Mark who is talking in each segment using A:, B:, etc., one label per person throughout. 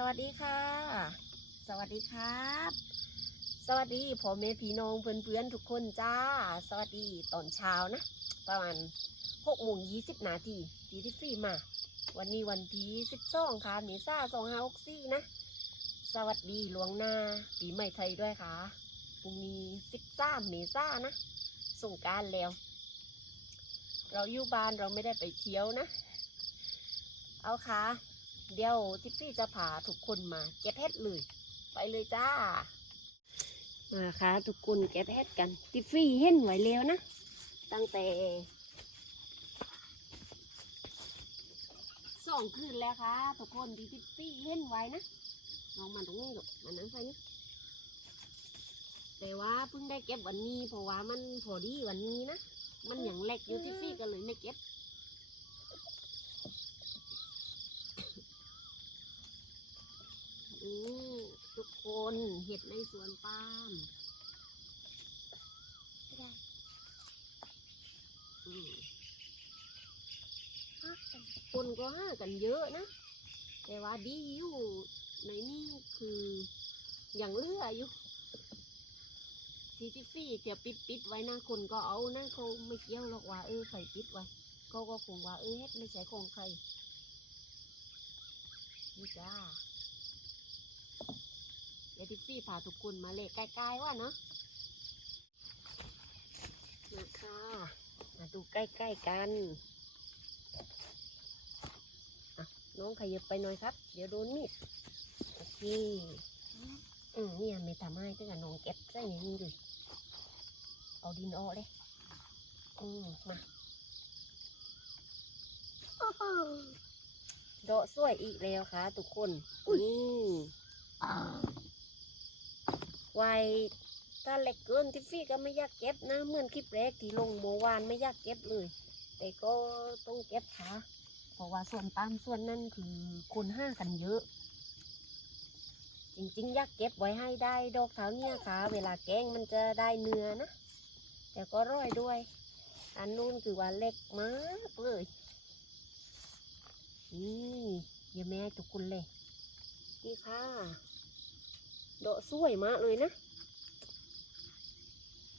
A: สวัสดีค่ะ สวัสดีครับ สวัสดีพ่อแม่พี่น้องเพื่อนๆทุกคนจ้า สวัสดีตอนเช้านะ ประมาณหกโมงยี่สิบนาทีทีที่ฟี่มา วันนี้วันที่สิบสองค่ะเมษาสองห้าหกสี่นะ สวัสดีหลวงหน้าปีใหม่ไทยด้วยค่ะพรุ่งนี้สิบสามเมษานะส่งกรารแล้ว เราอยู่บ้านเราไม่ได้ไปเที่ยวนะ เอาค่ะ เดี๋ยวทิฟฟี่จะพาทุกคนมาเก็บเห็ดเลย ไปเลยจ้า มาค่ะทุกคนเก็บเห็ดกันทิฟฟี่เห็นไว้แล้วนะ ตั้งแต่สองคืนแล้วค่ะทุกคนที่ทิฟฟี่เห็นไว้นะลองมาตรงนี้ลูกมานั่งไฟนี่แต่ว่าเพิ่งได้เก็บวันนี้เพราะว่ามันพอดีวันนี้นะ มันอย่างเล็กอยู่ทิฟฟี่ก็เลยไม่เก็บ อืมทุก คนเห็ดในสวนปาล์มคนก็ห้ากันเยอะนะ แต่ว่าดีอยู่ในนี่คืออย่างเลืออยู่ทีที่ฟี่เดี๋ยวปิดปิดไว้นะคนก็เอานะเขาไม่เกี่ยวหรอกว่าเออใครปิดไว้เขาก็คงว่าเออเฮ็ดไม่ใช่ของใครนี่จ้า เดี๋ยวทิฟฟี่พาทุกคนมาเล็กใกล้ๆว่าเนาะมาค่ะมาดูใกล้ๆกันอะน้องขยับไปหน่อยครับ เดี๋ยวโดนมีดโอเคอืมเนี่ยไม่ทำให้ตั้งแต่น้องเก็บใส่ในนี้เลยเอาดินออกเลยอืมมาโดะสวยอีกแล้วค่ะทุกคนนี่ ไว้ถ้าเล็กเกินทิฟฟี่ก็ไม่อยากเก็บนะเหมือนคลิปแรกที่ลงเมื่อวานไม่อยากเก็บเลย แต่ก็ต้องเก็บค่ะเพราะว่าส่วนตามส่วนนั้นคือคนห้ากันเยอะ จริงๆอยากเก็บไว้ให้ได้ดอกเท้าเนี่ยค่ะ เวลาแกงมันจะได้เนื้อนะแต่ก็ร่อยด้วย อันนู้นคือว่าเล็กมากเลยนี่เดี๋ยแม่ทุกคนเลย นี่ค่ะ โดะสวยมากเลยนะ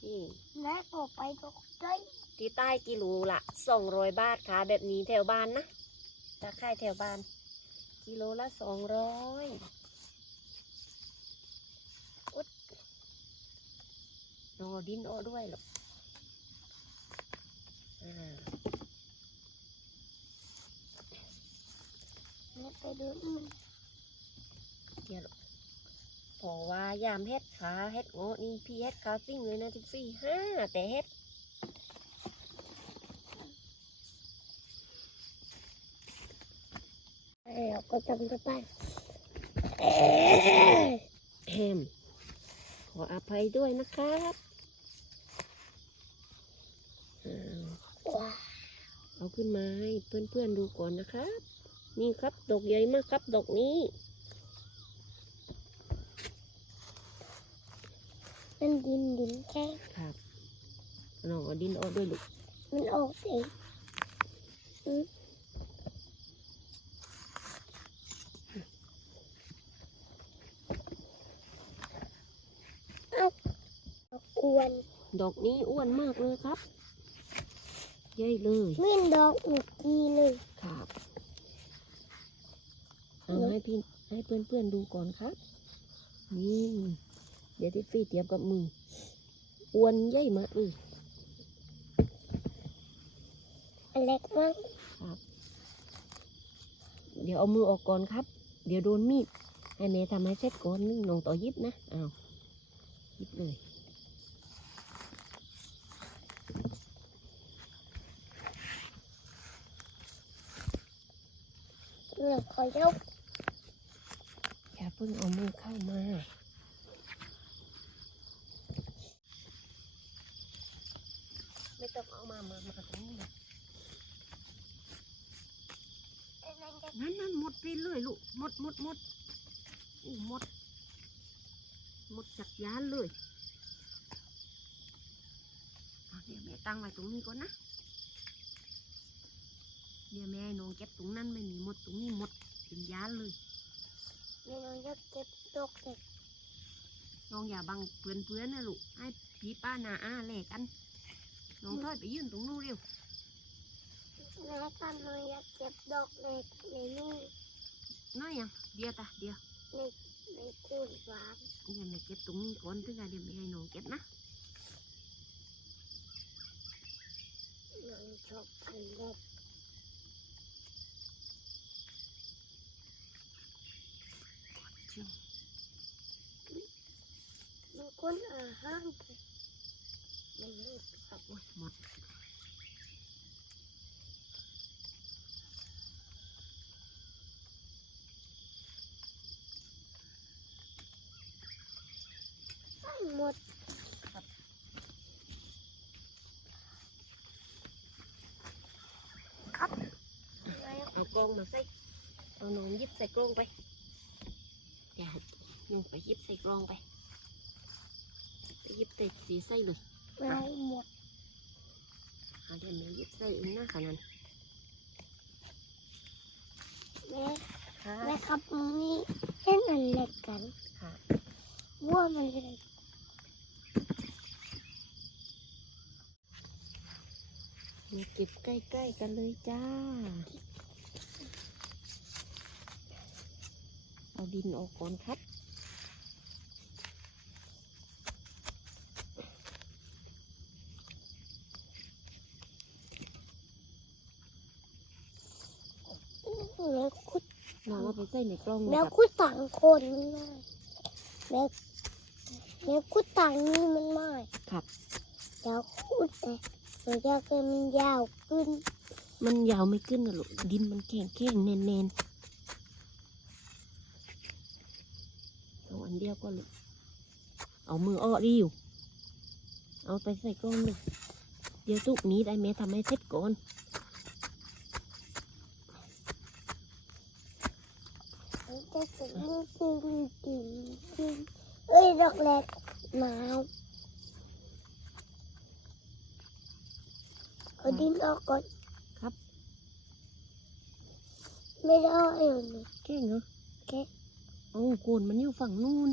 A: นี่
B: และต่อไปก็ได้
A: ที่ใต้กิโลละสองร้อยบาทค่ะแบบนี้แถวบ้านนะถ้าขายแถวบ้าน กิโลละสองร้อยอุดรอดินโอด้วยหรอกอ่า
B: และไปดูอีก
A: เดี๋ยวเพราะว่ายามเฮ็ดขาเฮ็ดโง่นี่พี่เฮ็ดขาซิ่งเลยนะที่ฟรีห้าแต่เฮ็ด
B: เราก็จำได้ไป
A: แฮมขออภัยด้วยนะครับเอาขึ้นมาให้เพื่อนๆดูก่อนนะครับ นี่ครับ ดอกใหญ่มากครับ ดอกนี้
B: มันดินดินแค่
A: ครับลองเอาดินออกด้วยลูก
B: มันออกเองอืมเอ้าเอากวน
A: ดอกนี้อ้วนมากเลยครับใหญ่เลย
B: วิ่งดอกหนึ่งทีเลย
A: ครับเอาให้พี่ให้เพื่อนๆดูก่อนครับ นี่ เดี๋ยวที่ฟี่เตรียมกับมืออ้วนใหญ่มากเลย
B: อันเล็กมาก
A: เดี๋ยวเอามือออกก่อนครับ เดี๋ยวโดนมีดให้แม่ทำให้เสร็จก่อนนึงน้องต่อยิบนะอ้าวยิบเลย
B: เหลือคอยยก
A: อย่าเพิ่งเอามือเข้ามา ไม่ต้องเอามามามาตรงนี้นะนั่นนั่นหมดไปเลยลูกหมดหมดหมดอู้หมด หมดจักรยานเลยเอาเดี๋ยวแม่ตั้งไว้ตรงนี้ก่อนนะเดี๋ยวแม่ให้น้องเก็บตรงนั้นไม่มีหมดตรงนี้หมดเป็นยานเลย
B: อแม่น้องจะเก็บดอกเล็ก
A: น้องอย่าบังเพื่อนๆนะลูกให้พี่ป้านาอาแหลกกัน น้องถอยไปยืนตรงนู้นเร็ว
B: แม่ตอนน้องจะเก็บดอกเล็กในนี่
A: น้อยยังเดียวตาเดียว
B: ในในคูนหวาน
A: เดี๋ยวแม่เก็บตรงนี้ก่อนถึงจะเดี๋ยวไม่ให้น้องเก็บนะ
B: น้องชอบอันเล็ก
A: ชิว
B: มันคนอาหารมันรีบครับ
A: โอ้ย หมด
B: หมดแล้ว
A: เอากล้องมาใส่เอาน้องหยิบใส่กล้องไปอย่าน้องไปหยิบใส่กล้องไปไปหยิบใส่สีใส่เลย
B: แล้วหมด
A: เอาเดี๋ยวแม่หยิบใส่เองนะขนาดนั้น
B: แม่
A: ค่ะ
B: แม่ครับนี่เล่นอันเล็กกัน
A: ค่ะ
B: ว่ามันเป็น
A: มาเก็บใกล้ๆกันเลยจ้า เอาดินออกก่อนครับ
B: แล้วคุด
A: น้องเอาไปใส่ในกล้องนะ
B: แล้ว
A: ครับ
B: คุดต่างคนมันไม่แล้วแล้วคุดต่างนี่มันไม่
A: ครับ
B: แล้วคุดแต่เราจะเกินมันยาวขึ้น
A: มันยาวไม่ขึ้นนะลูกดินมันแข็งแข็งๆแน่นแน่นๆเอาอันเดียวก็ลูกเอามืออ้อดิวเอาไปใส่กล้องเลยเดี๋ยวตุกนี้ได้แม่ทำให้เสร็จก่อน
B: มัน จะสึงซึ้งจริงจริงเอ้ยดอกแรกหนาวเอาดินออกก่อน
A: ครับ
B: ไม่ได้เอาเองเลย
A: แข็งเหรอ
B: แข็ง
A: เอาโกนมันอยู่ฝั่งนู้น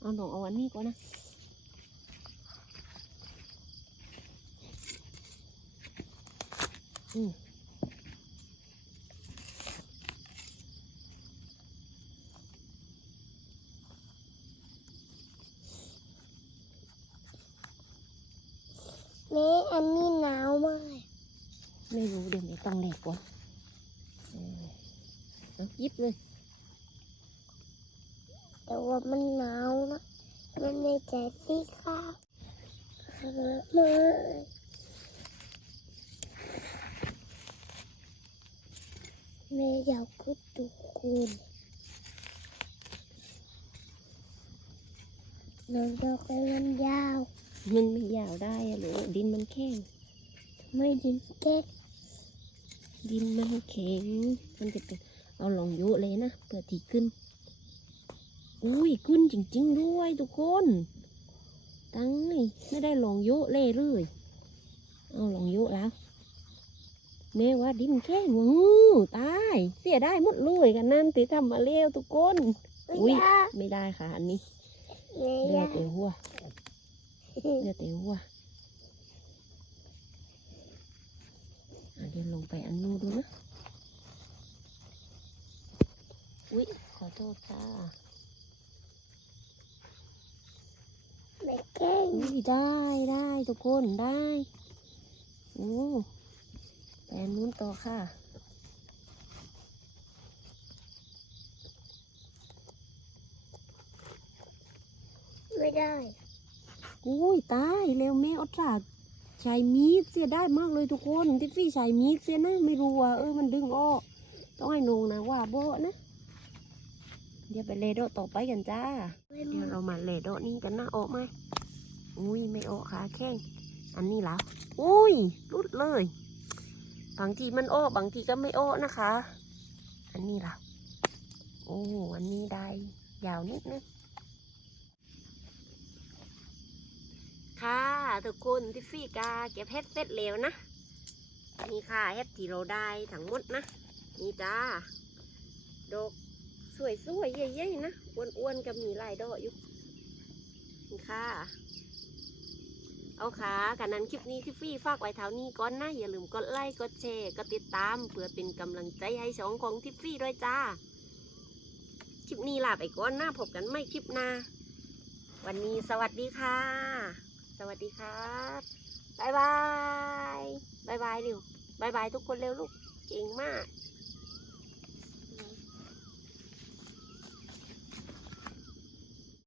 A: เอาหนองเอาอันนี้ก่อนนะอืม
B: แม่อันนี้หนาวมาก
A: ไม่รู้เดี๋ยวไม่ต้องแหลกก่อนเออเอาหยิบเลย
B: แต่ว่ามันหนาวนะ มันในใจสีขาวมาแม่อยากคุดตุกคุณน้องดอกมันยาว
A: มันไม่ยาวได้อะลูกดินมันแข็ง
B: ไม่ดินแก้
A: ดินมันแข็งมันจะเป็นเอาลองยุเลยนะเพื่อที่ขึ้น อุ้ยขึ้นจริง ๆ ด้วยทุกคน ตั้งนี่ไม่ได้ลองยุเลยเลยเอาลองยุแล้วแม่ว่าดินแข็งวู้ตายเสียได้หมดเลยกันนั่นติทำมาเร็วทุกคน อุ๊ย
B: ยา
A: ไม่ได้ค่ะอันนี้
B: แม่
A: เลือยาดเตะหัวเลือดเตะหัวอะ เดี๋ยวลงไปอันนู้นดูนะ อุ๊ย ขอโทษค่ะ
B: แม่แกล้ง
A: อุ้ยได้ได้ทุกคนได้โอ้ไปอันนู้นต่อค่ะ
B: ไม่ได้
A: อุ้ยตาย เร็วแม่อดรา ใช้มีดเสียได้มากเลยทุกคนที่ฟี่ใช้มีดเสียนะไม่รู้ว่าเออมันดึงออกต้องให้นงนะว่าโบนะเดี๋ยวไปเลโดต่อไปกันจ้า เดี๋ยวเรามาเลโดนี้กันนะออกไหมอุ้ยไม่ออกขาแข้งอันนี้แล้วอุ้ยรุดเลย บางทีมันออกบางทีก็ไม่ออกนะคะ อันนี้ล่ะโอ้อันนี้ได้ยาวนิดนึง ค่ะทุกคนที่ฟี่กาเก็บเห็ดเสร็จแล้วนะ นี่ค่ะเห็ดที่เราได้ทั้งหมดนะ นี่จ้า ดอกสสวยๆใหญ่ๆนะอ้วนๆก็มีลายดอกอยู่ นี่ค่ะ เอาค่ะกันนั้นคลิปนี้ที่ฟี่ฝากไว้เท่านี้ก่อนนะ อย่าลืมกดไลค์กดแชร์กดติดตามเพื่อเป็นกำลังใจให้ช่องของทิฟฟี่ด้วยจ้า คลิปนี้ลาไปก่อนนะพบกันไม่คลิปหน้าวันนี้สวัสดีค่ะ สวัสดีครับบายบายบายบายเร็วบายบายทุกคนเร็วลูก เก่งมาก